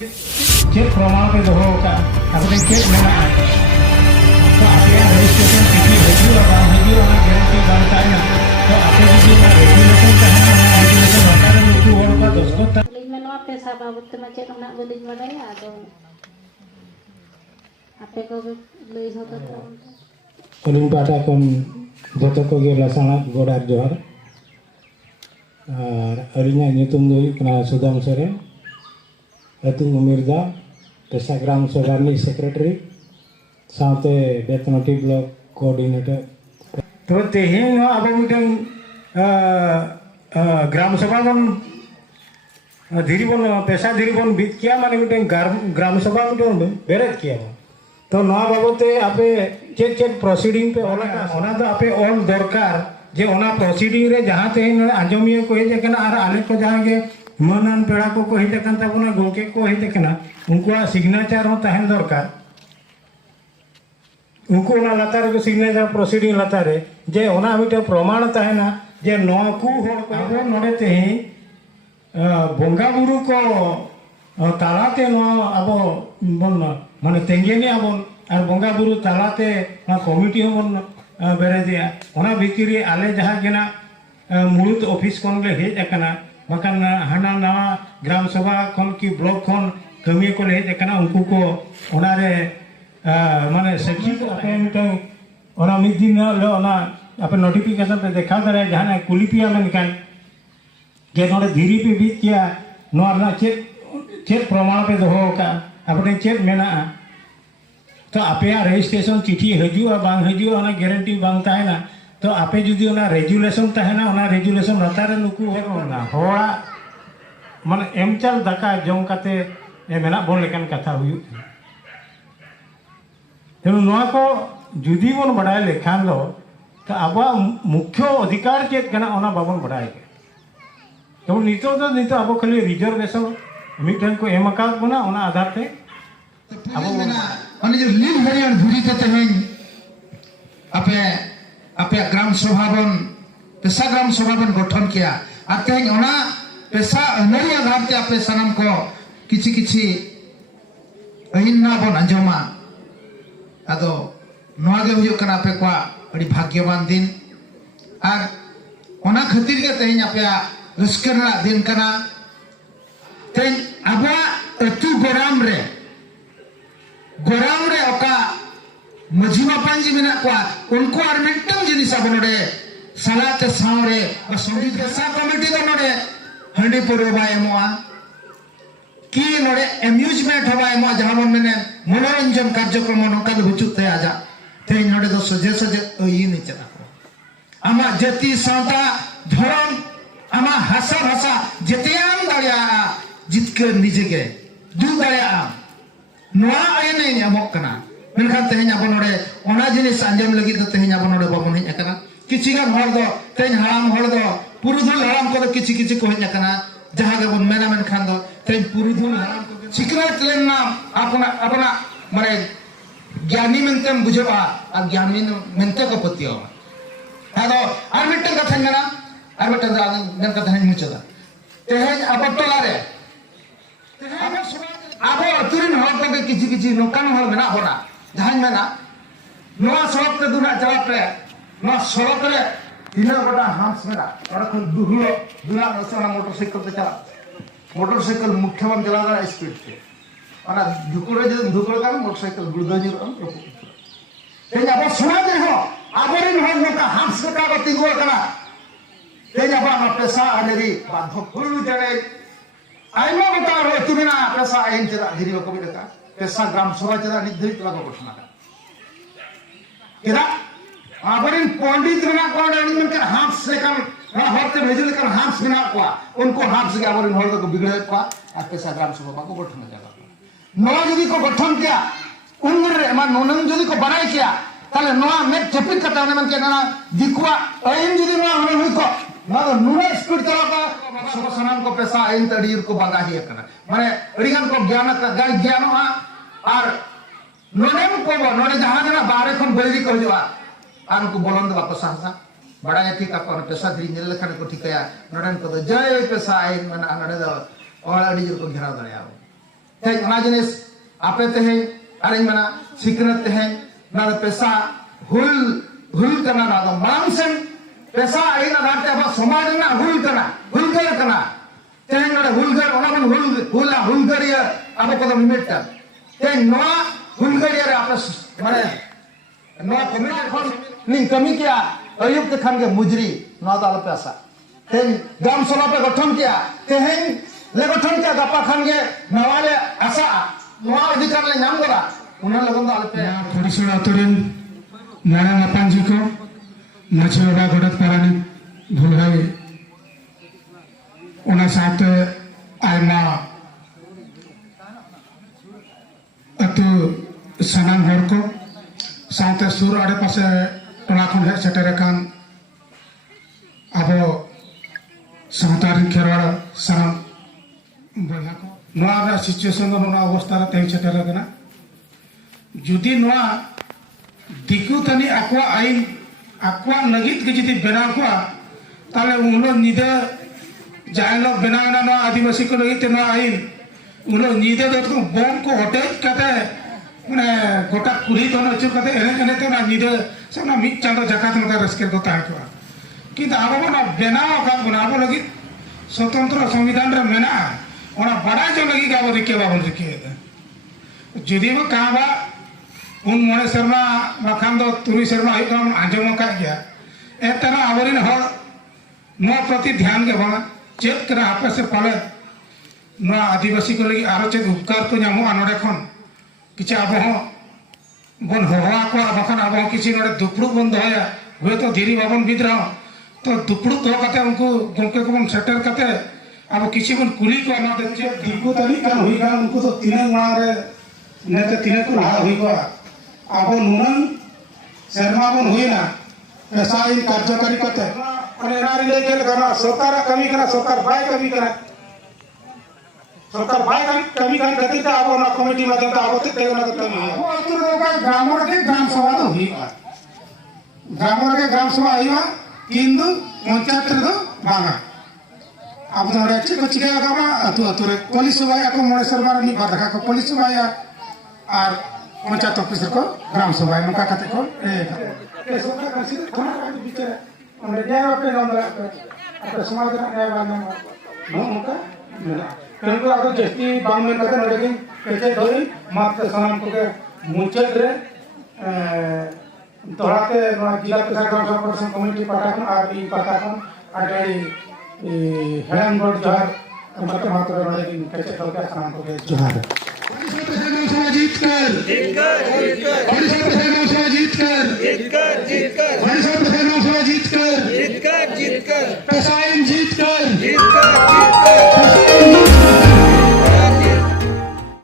check प्रमाण पे दोहो का अपने चेक मेना तो आपे रजिस्ट्रेशन चिट्ठी हजूआ बा हजूआ ना गारंटी बांग तायना तो आपे जुदी ना रेगुलेशन तहना ना रेगुलेशन सरकार नुकु होड़ का दस्तखत लिंग मनवा पैसा बाबत ते मा चेक ना बलिंग बडाया आदो आपे को लई होतो उलिंग पाटा कोन जतो को गे लसाना गोडार जोहर और अलिंगा nyutum do kena Sudam Soren Atung Umirda Desa Gram Sogarni Secretary साथे बेतनोटी ब्लॉक कोऑर्डिनेटर तो तेहिंग अब मिटन ग्राम सभा बन धीरी बन पैसा धीरी बन बीत किया माने मिटन ग्राम सभा मिटन बेरेट किया तो नवा बाबते आपे चेक चेक प्रोसीडिंग पे ओना तो आपे ऑल दरकार जे ओना प्रोसीडिंग रे जहां तेहिंग आंजमिया को हेज कना आर आले को जहां के मानन पेड़ा को हेज कन ताबना गोके को हेज कना उनको सिग्नेचर हो तहन दरकार उनको ना लतार को सिग्नेचर प्रोसीडिंग लतारे जे ओना मिटे प्रमाण तहना जे नोकू होड़ को अब नोडे तेही बोंगा बुरु को तालाते नो अब बन माने तेंगेनी अब और बोंगा बुरु तालाते ना कमिटी हो बन बेरे दिया ओना भितरी आले जहां केना मुरुत ऑफिस कोन ले हेज एकना बकान हाना नवा ग्राम सभा कोन की ब्लॉक कोन कमी को ले हेज एकना उनको को ओना रे माने सखी को आपे मिटन ओना मिद दिन ले ओना आपे नोटिफिकेशन पे देखा दरे जहां कुलिपिया मेनकान जे नोडे धीरी पे बीत किया नोर ना चेक प्रमाण पे दोहो का आपने चेक मेना तो आपे रजिस्ट्रेशन चिट्ठी हजूआ बांग हजूआ ओना गारंटी बांग ताहेना तो आपे जुदी ओना रेजुलेशन ताहेना ओना रेजुलेशन लतारे नुकु होना होड़ा माने एमचाल दाका जम काते ए मेना बोन लेकन कथा हुयु तेणु नोआ को जुदी बन बड़ाय लेखान लो तो अब मुख्य अधिकार चेक कना ओना बाबन बड़ाय के तो नितो अब खाली रिजर्वेशन मिटन को एम अकाद बना ओना आधार ते अब माने जो लिन हरियाण धुरी ते तेहें आपे आपे ग्राम सभा बन पेशा ग्राम सभा बन गठन किया और तेहें ओना पेशा अनरी आधार ते आपे सनम को किछि किछि अहिन्ना बन अंजमा आदो नोआ गे हुयो कना आपे को अड़ी भाग्यवान दिन और ओना खातिर के तेहें आपे रस्करना दिन कना तेहें आबा अतु गोराम रे ओका मझिमा पांजी मेना को उनको आर मिटम जिनिस अब नोडे सलाते सावरे संगीत पेशा कमिटी दो नोडे हंडी परबा एमोआ की नोडे एम्यूजमेंट हवा एमोआ जहां मन मेने मनोरंजन कार्यक्रम नोका दो हुचुत ते आजा ते नोडे दो सजे सजे ओई नि चला आमा जति सावता धरम आमा हासा भाषा जतियाम दाया जितकर निजेगे दु दाया नोआ आयने ᱧᱟᱢᱚᱜ कना मेनखान तेहें अब नोडे ओना जिनिस आंजम लगी तो तेहें अब नोडे बाबन हेज कना किछि गान हर दो तेहें हराम हर दो पुरुधुल हराम को किछि किछि को हेज कना जहां गे बन मेना मेनखान दो तेहें पुरुधुल हराम को सिक्रेट लेन नाम अपना अपना माने ज्ञानी मेनतेम बुझबा और ज्ञानी मेनते को पतियो आदो आर मिटन कथा मेना आर मिटन दा मेन कथा हेज मुचदा तेहें अब टोला रे अब अतुरिन हर को किछि किछि नोकान हर मेना होना जहां मेना नोआ सड़क ते दुना चला पे नोआ सड़क रे तीन गोटा हांस मेना और को दुहलो दुना नसना मोटरसाइकिल पे चला मोटरसाइकिल मुख्य बन चला दा स्पीड पे और धुकुरे जे धुकुरे का मोटरसाइकिल गुड़दनी ते अब सुना दे हो आबरिन हर नोका हांस का गति गो कना ते अब पेशा अनेरी बाधक हुई जड़े आइमा बता रो तुमिना पेशा आइन चला धीरी को बिलका पेशा ग्राम सभा चला निर्धारित लगा घोषणा का केदा आबरिन पंडित बना कोन अनिमन के हाथ से कम हरते भेजल कर हाथ बिना को उनको हाथ से आबरिन हर को बिगड़े को आ पेशा ग्राम सभा को गठन जगह नवा जदी को गठन किया उनर रे मा नोनन जदी को बनाई किया ताले नवा में चपित कता मन के ना दिकुआ आइन जदी नवा होने हुई को ना नुना स्पीड चला का सब सनाम को पेशा आइन तडीर को बागा ही करना माने अड़िगन को ज्ञान हा और नोनेम को नोने जहां जना बारे खन बलरी को जवा आर को बोलन दो साहसा बड़ा ठीक आप पेशा धीरी नेल लखन को ठीकया नोडन को जय पेशा आइन मन नडे दो और अड़ी को घेरा दरिया तेज ना जिनिस आपे तेहें अरे मना सिकरत तेहें ना पैसा हुल करना ना तो मांगसन पैसा आई ना दाते अब समाज ना हुल करना तेहें ना हुलगर ओना मन हुलगर या अब को तो मिट तेहें नवा हुलगर या आप माने नवा कमी नहीं कमी क्या अयुक्त खान के मुजरी नवा दाल पैसा तेहें ग्राम सभा पे गठन किया तेहें ले गठन किया गपा खान के नवाले आशा नवा अधिकार ले नाम करा उन्हें लगन दाल पे परिसर अतुरिन नाना नापांजी को माछी बाबा गडत पारानी भूलभाई उना साथ आयमा अतु सनाम हर को साथ सुर आड़े पासे टोला खन हेज सेटर कान आबो सावतारी खेरवाड़ साराम बहा को नवा सिचुएशन नवा अवस्था रे तेज सेटर कना जुदी नवा दिकु तनी आकुआ आईन आकुआ लगित के जुदी बनाव को ताले उन निदे जाय लोग बनाव ना आदिवासी को लगित नवा आईन उन निदे तो बम को हटेज कते माने गोटा कुली तो न चुक कते एने तो ना निदे सना मिट चांदो जकात मत रस्केर को ताय को किंतु आबो ना बनाव का बनाबो लगित स्वतंत्र संविधान रे मेना ओना बड़ा जो लगी गाबो रिके बाबन रिके जुदी वो काबा उन मोने शर्मा बखान दो तुरी शर्मा हुई काम आंजम का गया ए तरह आवरिन हर नो प्रति ध्यान के बना चेक करा आपे से पाले नो आदिवासी को लगी आरो चेक उपकार को नामो अनोडे खन किछ आबो हो बन होवा को बखान आबो किछि नोडे दुपड़ू बन दया हुए तो धीरी बाबन बिद्रा तो दुपड़ू दो कते उनको गोंके को बन सेटर कते अब किछि बन कुली को ना दे चेक दिको तनी का हुई का उनको तो तीन मारे नेते तीन को रहा हुई को आबो नुनन शर्मा बन हुई ना ऐसा इन कार्यकारी करते अने नारी लेके करना सरकार कमी करना सरकार बाय कमी करना सरकार बाय कमी करना कहते थे आबो ना कमिटी में देता आबो ते ना कमी है वो अतुर का ग्रामर के ग्राम सभा तो हुई ग्रामर के ग्राम सभा आईवा किंतु पंचायत रे तो बांगा अब तो रे को चिका का अतु रे पुलिस सभा को मोड़े सरकार नि बाधा को पुलिस सभा या और पंचायत ऑफिसर को ग्राम सभा नका कते को ए सरकार का सीधे खाना का बिचारे हमने न्याय पे नाम आपे समाज का न्याय वाला नो नका कनको आदो जस्ती बांगमेन कते नडेकिन केते दोई मात्र सनाम को के मुचल रे तोड़ाते जिला प्रशासन ग्राम सभा पर्सन कम्युनिटी पाटा को आर ई पाटा को आडे हेडन बोर्ड जहर उनके मात्र नडेकिन केते तो का सनाम को के जहर जीत कर